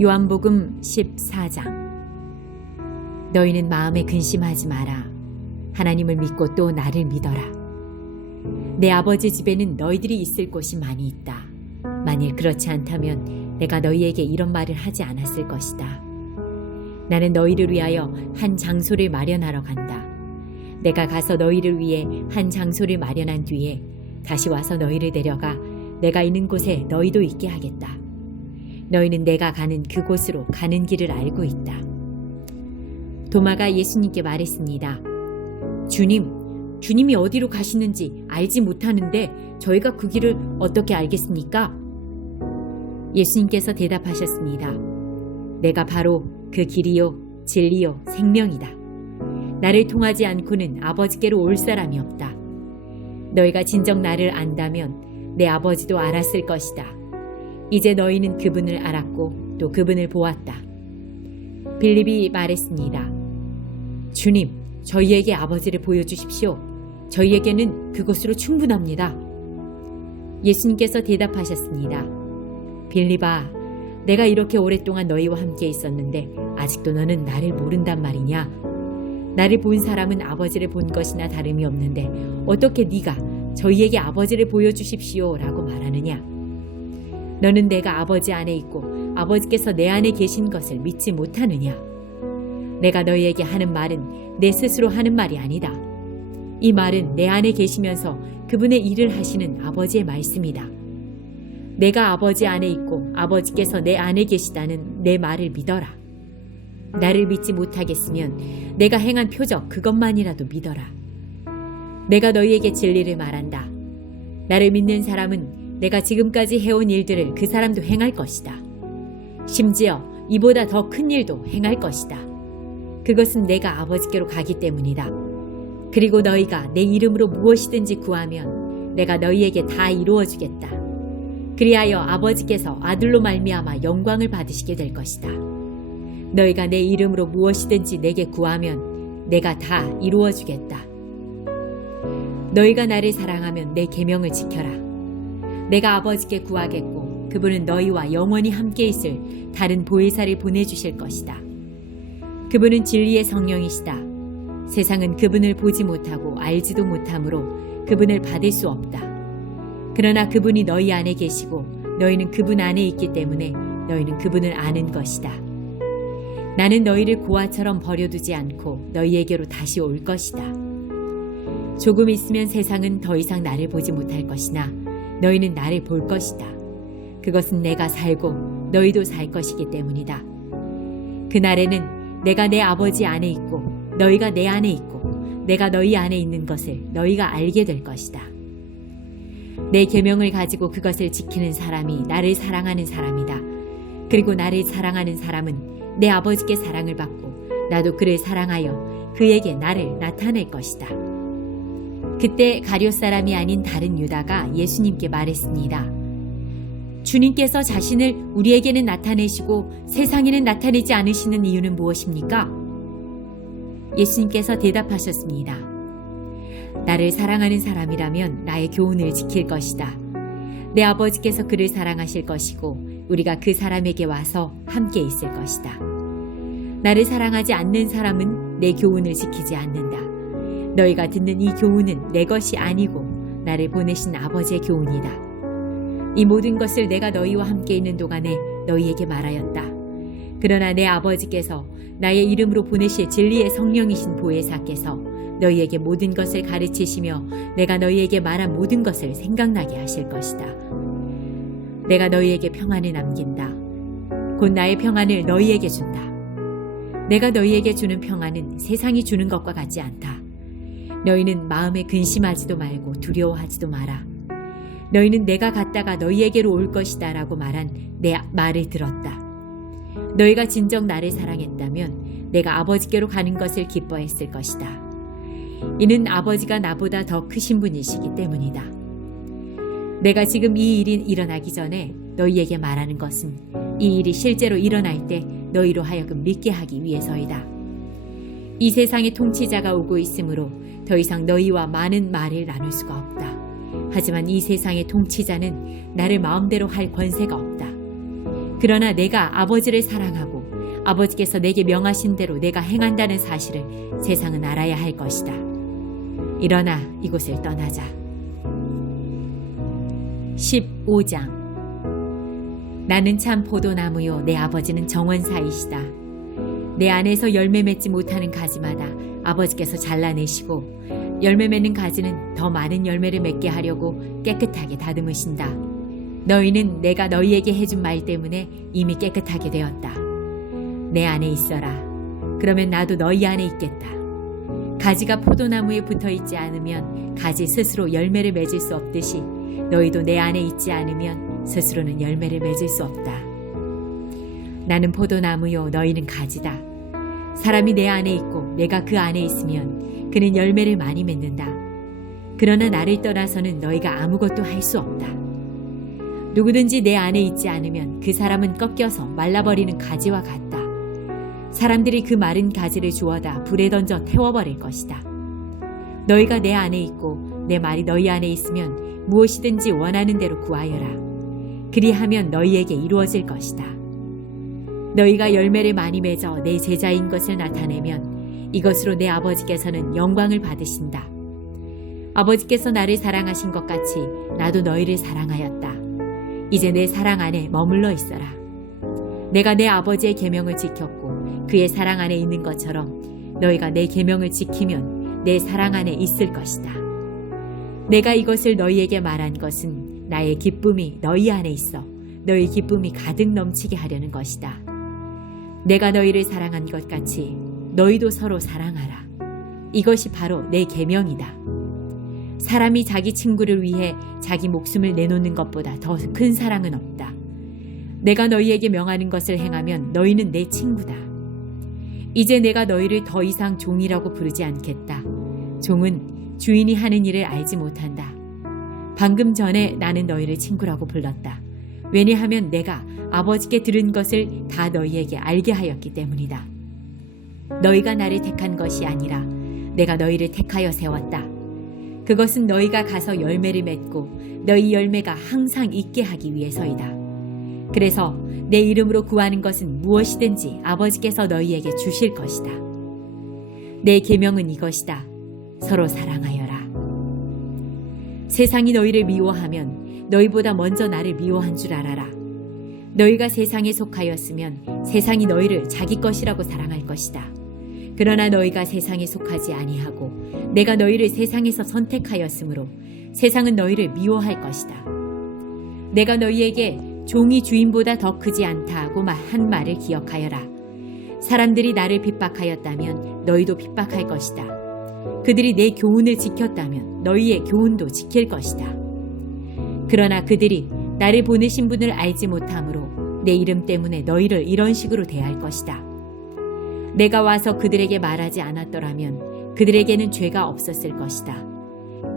요한복음 14장. 너희는 마음에 근심하지 마라. 하나님을 믿고 또 나를 믿어라. 내 아버지 집에는 너희들이 있을 곳이 많이 있다. 만일 그렇지 않다면 내가 너희에게 이런 말을 하지 않았을 것이다. 나는 너희를 위하여 한 장소를 마련하러 간다. 내가 가서 너희를 위해 한 장소를 마련한 뒤에 다시 와서 너희를 데려가 내가 있는 곳에 너희도 있게 하겠다. 너희는 내가 가는 그곳으로 가는 길을 알고 있다. 도마가 예수님께 말했습니다. 주님이 어디로 가시는지 알지 못하는데 저희가 그 길을 어떻게 알겠습니까? 예수님께서 대답하셨습니다. 내가 바로 그 길이요, 진리요, 생명이다. 나를 통하지 않고는 아버지께로 올 사람이 없다. 너희가 진정 나를 안다면 내 아버지도 알았을 것이다. 이제 너희는 그분을 알았고 또 그분을 보았다. 빌립이 말했습니다. 주님, 저희에게 아버지를 보여주십시오. 저희에게는 그것으로 충분합니다. 예수님께서 대답하셨습니다. 빌립아, 내가 이렇게 오랫동안 너희와 함께 있었는데 아직도 너는 나를 모른단 말이냐? 나를 본 사람은 아버지를 본 것이나 다름이 없는데 어떻게 네가 저희에게 아버지를 보여주십시오 라고 말하느냐? 너는 내가 아버지 안에 있고 아버지께서 내 안에 계신 것을 믿지 못하느냐? 내가 너희에게 하는 말은 내 스스로 하는 말이 아니다. 이 말은 내 안에 계시면서 그분의 일을 하시는 아버지의 말씀이다. 내가 아버지 안에 있고 아버지께서 내 안에 계시다는 내 말을 믿어라. 나를 믿지 못하겠으면 내가 행한 표적 그것만이라도 믿어라. 내가 너희에게 진리를 말한다. 나를 믿는 사람은 내가 지금까지 해온 일들을 그 사람도 행할 것이다. 심지어 이보다 더 큰 일도 행할 것이다. 그것은 내가 아버지께로 가기 때문이다. 그리고 너희가 내 이름으로 무엇이든지 구하면 내가 너희에게 다 이루어 주겠다. 그리하여 아버지께서 아들로 말미암아 영광을 받으시게 될 것이다. 너희가 내 이름으로 무엇이든지 내게 구하면 내가 다 이루어 주겠다. 너희가 나를 사랑하면 내 계명을 지켜라. 내가 아버지께 구하겠고 그분은 너희와 영원히 함께 있을 다른 보혜사를 보내주실 것이다. 그분은 진리의 성령이시다. 세상은 그분을 보지 못하고 알지도 못하므로 그분을 받을 수 없다. 그러나 그분이 너희 안에 계시고 너희는 그분 안에 있기 때문에 너희는 그분을 아는 것이다. 나는 너희를 고아처럼 버려두지 않고 너희에게로 다시 올 것이다. 조금 있으면 세상은 더 이상 나를 보지 못할 것이나 너희는 나를 볼 것이다. 그것은 내가 살고 너희도 살 것이기 때문이다. 그날에는 내가 내 아버지 안에 있고 너희가 내 안에 있고 내가 너희 안에 있는 것을 너희가 알게 될 것이다. 내 계명을 가지고 그것을 지키는 사람이 나를 사랑하는 사람이다. 그리고 나를 사랑하는 사람은 내 아버지께 사랑을 받고 나도 그를 사랑하여 그에게 나를 나타낼 것이다. 그때 가룟 사람이 아닌 다른 유다가 예수님께 말했습니다. 주님께서 자신을 우리에게는 나타내시고 세상에는 나타내지 않으시는 이유는 무엇입니까? 예수님께서 대답하셨습니다. 나를 사랑하는 사람이라면 나의 교훈을 지킬 것이다. 내 아버지께서 그를 사랑하실 것이고 우리가 그 사람에게 와서 함께 있을 것이다. 나를 사랑하지 않는 사람은 내 교훈을 지키지 않는다. 너희가 듣는 이 교훈은 내 것이 아니고 나를 보내신 아버지의 교훈이다. 이 모든 것을 내가 너희와 함께 있는 동안에 너희에게 말하였다. 그러나 내 아버지께서 나의 이름으로 보내실 진리의 성령이신 보혜사께서 너희에게 모든 것을 가르치시며 내가 너희에게 말한 모든 것을 생각나게 하실 것이다. 내가 너희에게 평안을 남긴다. 곧 나의 평안을 너희에게 준다. 내가 너희에게 주는 평안은 세상이 주는 것과 같지 않다. 너희는 마음에 근심하지도 말고 두려워하지도 마라. 너희는 내가 갔다가 너희에게로 올 것이다 라고 말한 내 말을 들었다. 너희가 진정 나를 사랑했다면 내가 아버지께로 가는 것을 기뻐했을 것이다. 이는 아버지가 나보다 더 크신 분이시기 때문이다. 내가 지금 이 일이 일어나기 전에 너희에게 말하는 것은 이 일이 실제로 일어날 때 너희로 하여금 믿게 하기 위해서이다. 이 세상의 통치자가 오고 있으므로 더 이상 너희와 많은 말을 나눌 수가 없다. 하지만 이 세상의 통치자는 나를 마음대로 할 권세가 없다. 그러나 내가 아버지를 사랑하고 아버지께서 내게 명하신 대로 내가 행한다는 사실을 세상은 알아야 할 것이다. 일어나 이곳을 떠나자. 15장. 나는 참 포도나무요 내 아버지는 정원사이시다. 내 안에서 열매 맺지 못하는 가지마다 아버지께서 잘라내시고 열매 맺는 가지는 더 많은 열매를 맺게 하려고 깨끗하게 다듬으신다. 너희는 내가 너희에게 해준 말 때문에 이미 깨끗하게 되었다. 내 안에 있어라. 그러면 나도 너희 안에 있겠다. 가지가 포도나무에 붙어있지 않으면 가지 스스로 열매를 맺을 수 없듯이 너희도 내 안에 있지 않으면 스스로는 열매를 맺을 수 없다. 나는 포도나무요 너희는 가지다. 사람이 내 안에 있고 내가 그 안에 있으면 그는 열매를 많이 맺는다. 그러나 나를 떠나서는 너희가 아무것도 할 수 없다. 누구든지 내 안에 있지 않으면 그 사람은 꺾여서 말라버리는 가지와 같다. 사람들이 그 마른 가지를 주워다 불에 던져 태워버릴 것이다. 너희가 내 안에 있고 내 말이 너희 안에 있으면 무엇이든지 원하는 대로 구하여라. 그리하면 너희에게 이루어질 것이다. 너희가 열매를 많이 맺어 내 제자인 것을 나타내면 이것으로 내 아버지께서는 영광을 받으신다. 아버지께서 나를 사랑하신 것 같이 나도 너희를 사랑하였다. 이제 내 사랑 안에 머물러 있어라. 내가 내 아버지의 계명을 지켰고 그의 사랑 안에 있는 것처럼 너희가 내 계명을 지키면 내 사랑 안에 있을 것이다. 내가 이것을 너희에게 말한 것은 나의 기쁨이 너희 안에 있어 너희 기쁨이 가득 넘치게 하려는 것이다. 내가 너희를 사랑한 것 같이 너희도 서로 사랑하라. 이것이 바로 내 계명이다. 사람이 자기 친구를 위해 자기 목숨을 내놓는 것보다 더 큰 사랑은 없다. 내가 너희에게 명하는 것을 행하면 너희는 내 친구다. 이제 내가 너희를 더 이상 종이라고 부르지 않겠다. 종은 주인이 하는 일을 알지 못한다. 방금 전에 나는 너희를 친구라고 불렀다. 왜냐하면 내가 아버지께 들은 것을 다 너희에게 알게 하였기 때문이다. 너희가 나를 택한 것이 아니라 내가 너희를 택하여 세웠다. 그것은 너희가 가서 열매를 맺고 너희 열매가 항상 있게 하기 위해서이다. 그래서 내 이름으로 구하는 것은 무엇이든지 아버지께서 너희에게 주실 것이다. 내 계명은 이것이다. 서로 사랑하여라. 세상이 너희를 미워하면 너희보다 먼저 나를 미워한 줄 알아라. 너희가 세상에 속하였으면 세상이 너희를 자기 것이라고 사랑할 것이다. 그러나 너희가 세상에 속하지 아니하고 내가 너희를 세상에서 선택하였으므로 세상은 너희를 미워할 것이다. 내가 너희에게 종이 주인보다 더 크지 않다 하고 한 말을 기억하여라. 사람들이 나를 핍박하였다면 너희도 핍박할 것이다. 그들이 내 교훈을 지켰다면 너희의 교훈도 지킬 것이다. 그러나 그들이 나를 보내신 분을 알지 못하므로 내 이름 때문에 너희를 이런 식으로 대할 것이다. 내가 와서 그들에게 말하지 않았더라면 그들에게는 죄가 없었을 것이다.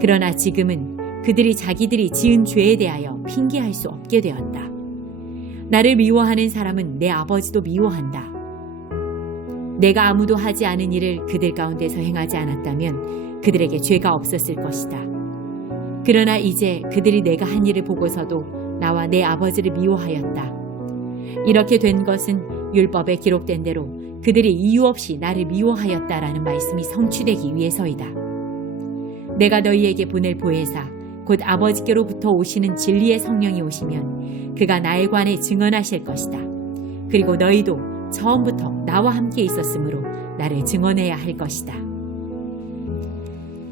그러나 지금은 그들이 자기들이 지은 죄에 대하여 핑계할 수 없게 되었다. 나를 미워하는 사람은 내 아버지도 미워한다. 내가 아무도 하지 않은 일을 그들 가운데서 행하지 않았다면 그들에게 죄가 없었을 것이다. 그러나 이제 그들이 내가 한 일을 보고서도 나와 내 아버지를 미워하였다. 이렇게 된 것은 율법에 기록된 대로 그들이 이유 없이 나를 미워하였다라는 말씀이 성취되기 위해서이다. 내가 너희에게 보낼 보혜사 곧 아버지께로부터 오시는 진리의 성령이 오시면 그가 나에 관해 증언하실 것이다. 그리고 너희도 처음부터 나와 함께 있었으므로 나를 증언해야 할 것이다.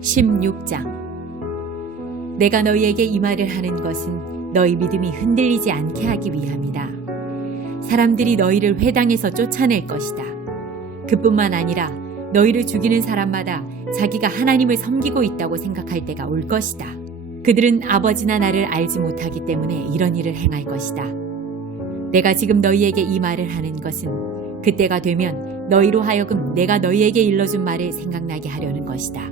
16장. 내가 너희에게 이 말을 하는 것은 너희 믿음이 흔들리지 않게 하기 위함이다. 사람들이 너희를 회당에서 쫓아낼 것이다. 그뿐만 아니라 너희를 죽이는 사람마다 자기가 하나님을 섬기고 있다고 생각할 때가 올 것이다. 그들은 아버지나 나를 알지 못하기 때문에 이런 일을 행할 것이다. 내가 지금 너희에게 이 말을 하는 것은 그때가 되면 너희로 하여금 내가 너희에게 일러준 말을 생각나게 하려는 것이다.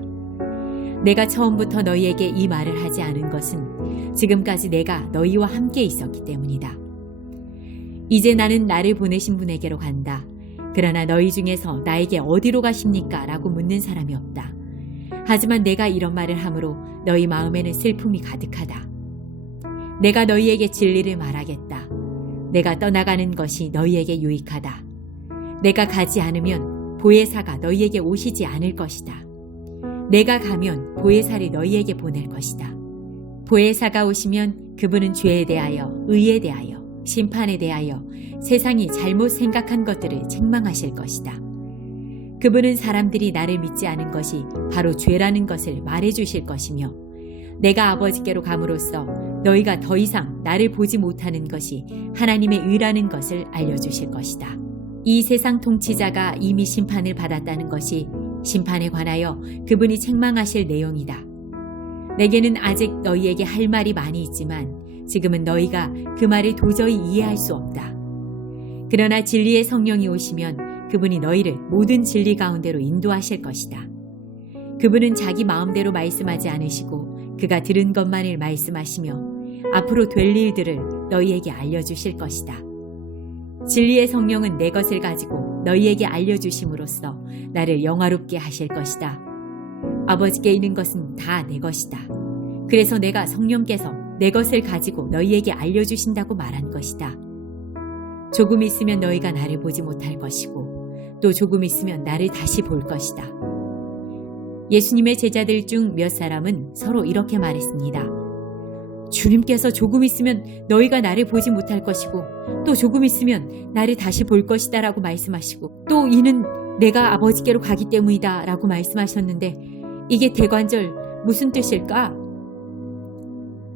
내가 처음부터 너희에게 이 말을 하지 않은 것은 지금까지 내가 너희와 함께 있었기 때문이다. 이제 나는 나를 보내신 분에게로 간다. 그러나 너희 중에서 나에게 어디로 가십니까? 라고 묻는 사람이 없다. 하지만 내가 이런 말을 함으로 너희 마음에는 슬픔이 가득하다. 내가 너희에게 진리를 말하겠다. 내가 떠나가는 것이 너희에게 유익하다. 내가 가지 않으면 보혜사가 너희에게 오시지 않을 것이다. 내가 가면 보혜사를 너희에게 보낼 것이다. 보혜사가 오시면 그분은 죄에 대하여, 의에 대하여, 심판에 대하여 세상이 잘못 생각한 것들을 책망하실 것이다. 그분은 사람들이 나를 믿지 않은 것이 바로 죄라는 것을 말해주실 것이며 내가 아버지께로 감으로써 너희가 더 이상 나를 보지 못하는 것이 하나님의 의라는 것을 알려주실 것이다. 이 세상 통치자가 이미 심판을 받았다는 것이 심판에 관하여 그분이 책망하실 내용이다. 내게는 아직 너희에게 할 말이 많이 있지만 지금은 너희가 그 말을 도저히 이해할 수 없다. 그러나 진리의 성령이 오시면 그분이 너희를 모든 진리 가운데로 인도하실 것이다. 그분은 자기 마음대로 말씀하지 않으시고 그가 들은 것만을 말씀하시며 앞으로 될 일들을 너희에게 알려주실 것이다. 진리의 성령은 내 것을 가지고 너희에게 알려주심으로써 나를 영화롭게 하실 것이다. 아버지께 있는 것은 다 내 것이다. 그래서 내가 성령께서 내 것을 가지고 너희에게 알려주신다고 말한 것이다. 조금 있으면 너희가 나를 보지 못할 것이고 또 조금 있으면 나를 다시 볼 것이다. 예수님의 제자들 중 몇 사람은 서로 이렇게 말했습니다. 주님께서 조금 있으면 너희가 나를 보지 못할 것이고 또 조금 있으면 나를 다시 볼 것이다 라고 말씀하시고 또 이는 내가 아버지께로 가기 때문이다 라고 말씀하셨는데 이게 대관절 무슨 뜻일까?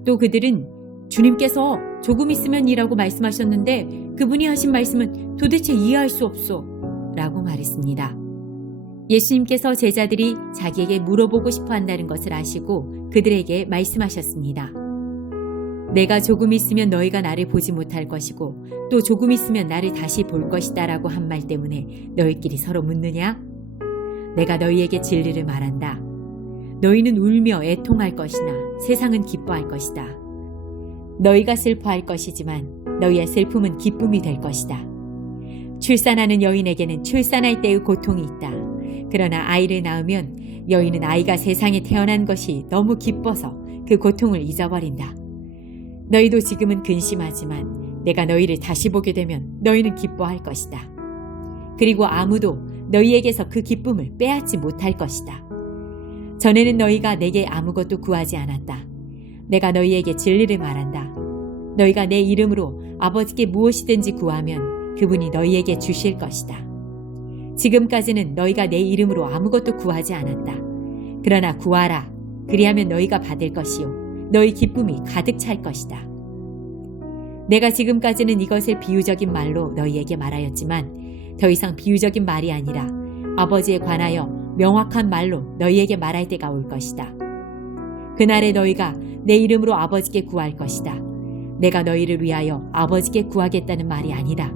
또 그들은 주님께서 조금 있으면 이라고 말씀하셨는데 그분이 하신 말씀은 도대체 이해할 수 없어 라고 말했습니다. 예수님께서 제자들이 자기에게 물어보고 싶어 한다는 것을 아시고 그들에게 말씀하셨습니다. 내가 조금 있으면 너희가 나를 보지 못할 것이고 또 조금 있으면 나를 다시 볼 것이다 라고 한 말 때문에 너희끼리 서로 묻느냐? 내가 너희에게 진리를 말한다. 너희는 울며 애통할 것이나 세상은 기뻐할 것이다. 너희가 슬퍼할 것이지만 너희의 슬픔은 기쁨이 될 것이다. 출산하는 여인에게는 출산할 때의 고통이 있다. 그러나 아이를 낳으면 여인은 아이가 세상에 태어난 것이 너무 기뻐서 그 고통을 잊어버린다. 너희도 지금은 근심하지만 내가 너희를 다시 보게 되면 너희는 기뻐할 것이다. 그리고 아무도 너희에게서 그 기쁨을 빼앗지 못할 것이다. 전에는 너희가 내게 아무것도 구하지 않았다. 내가 너희에게 진리를 말한다. 너희가 내 이름으로 아버지께 무엇이든지 구하면 그분이 너희에게 주실 것이다. 지금까지는 너희가 내 이름으로 아무것도 구하지 않았다. 그러나 구하라. 그리하면 너희가 받을 것이요 너희 기쁨이 가득 찰 것이다. 내가 지금까지는 이것을 비유적인 말로 너희에게 말하였지만 더 이상 비유적인 말이 아니라 아버지에 관하여 명확한 말로 너희에게 말할 때가 올 것이다. 그날에 너희가 내 이름으로 아버지께 구할 것이다. 내가 너희를 위하여 아버지께 구하겠다는 말이 아니다.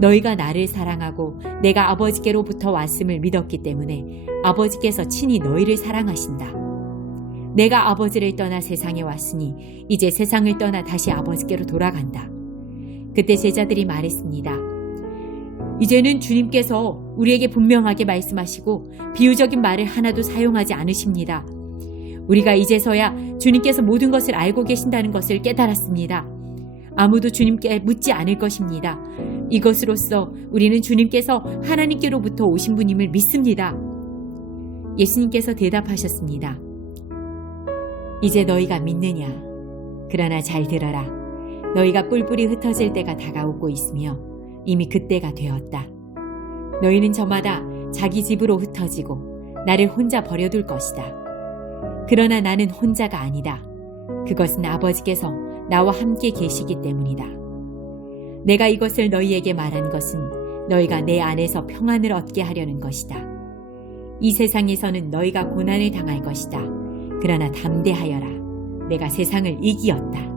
너희가 나를 사랑하고 내가 아버지께로부터 왔음을 믿었기 때문에 아버지께서 친히 너희를 사랑하신다. 내가 아버지를 떠나 세상에 왔으니 이제 세상을 떠나 다시 아버지께로 돌아간다. 그때 제자들이 말했습니다. 이제는 주님께서 우리에게 분명하게 말씀하시고 비유적인 말을 하나도 사용하지 않으십니다. 우리가 이제서야 주님께서 모든 것을 알고 계신다는 것을 깨달았습니다. 아무도 주님께 묻지 않을 것입니다. 이것으로써 우리는 주님께서 하나님께로부터 오신 분임을 믿습니다. 예수님께서 대답하셨습니다. 이제 너희가 믿느냐? 그러나 잘 들어라. 너희가 뿔뿔이 흩어질 때가 다가오고 있으며 이미 그때가 되었다. 너희는 저마다 자기 집으로 흩어지고 나를 혼자 버려둘 것이다. 그러나 나는 혼자가 아니다. 그것은 아버지께서 나와 함께 계시기 때문이다. 내가 이것을 너희에게 말한 것은 너희가 내 안에서 평안을 얻게 하려는 것이다. 이 세상에서는 너희가 고난을 당할 것이다. 그러나 담대하여라. 내가 세상을 이기었다.